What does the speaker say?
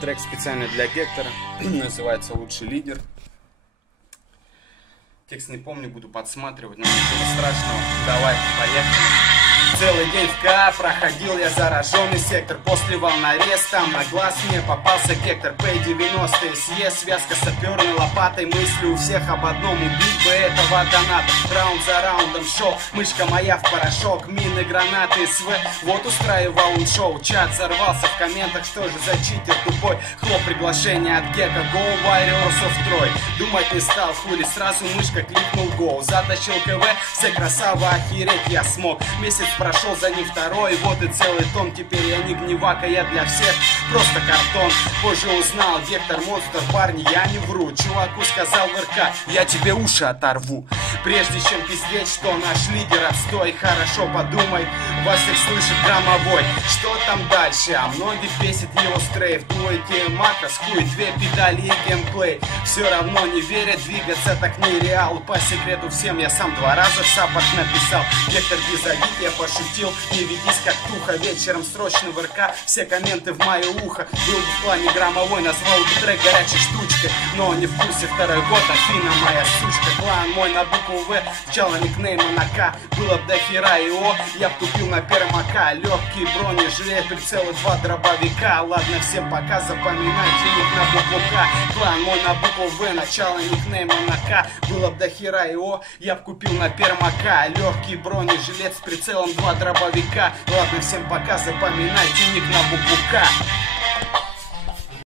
Трек специально для Гектора, называется «Лучший лидер». Текст не помню, буду подсматривать, но ничего страшного. Давай, поехали. Целый день в КА проходил я зараженный сектор. После волнорез там на глаз мне попался Гектор. П-90 СЕ, связка саперной лопатой. Мысли у всех об одном: убить бы этого доната. Раунд за раундом шел, мышка моя в порошок. Мины, гранаты, СВ, вот устраивал он шоу. Чат взорвался в комментах, что же за читер тупой. Хлоп, приглашение от Гека, Go Warriors of Troy. Думать не стал, хули, сразу мышка кликнул Go. Затащил КВ, все красава, охереть я смог. Месяц прошел, за ним второй, вот и целый том. Теперь я не гневака, я для всех просто картон. Позже узнал, Гектор монстр, парни, я не вру. Чуваку сказал в РК, я тебе уши оторву. Прежде чем пиздеть, что наш лидер отстой, хорошо подумай, вас всех слышит громовой. Что там дальше? А многих бесит его стрейф. Двойки макрос, хуй, две педали и геймплей. Все равно не верят, двигаться так нереал. По секрету всем я сам 2 раза в саппорт написал. Гектор, без обид, я пошутил, не ведись как туха. Вечером срочно в РК, все комменты в мое ухо. Был бы в плане громовой, назвал бы трек горячей штучкой. Но не в курсе, второй год, Афина моя сучка. Клан мой на букву В, начало никнейма на К. Было б до хера и О, я б тупил на первом АК. Легкие бронежилет, прицелы 2 дробовика. Ладно, всем пока, запоминайте ник на букву К. Клан мой на букву В, начало никнейма на К. Было б до хера и О, я б купил на первом АК. Легкий бронежилет с прицелом 2 дробовика. Ладно, всем пока, запоминайте ник на букву К.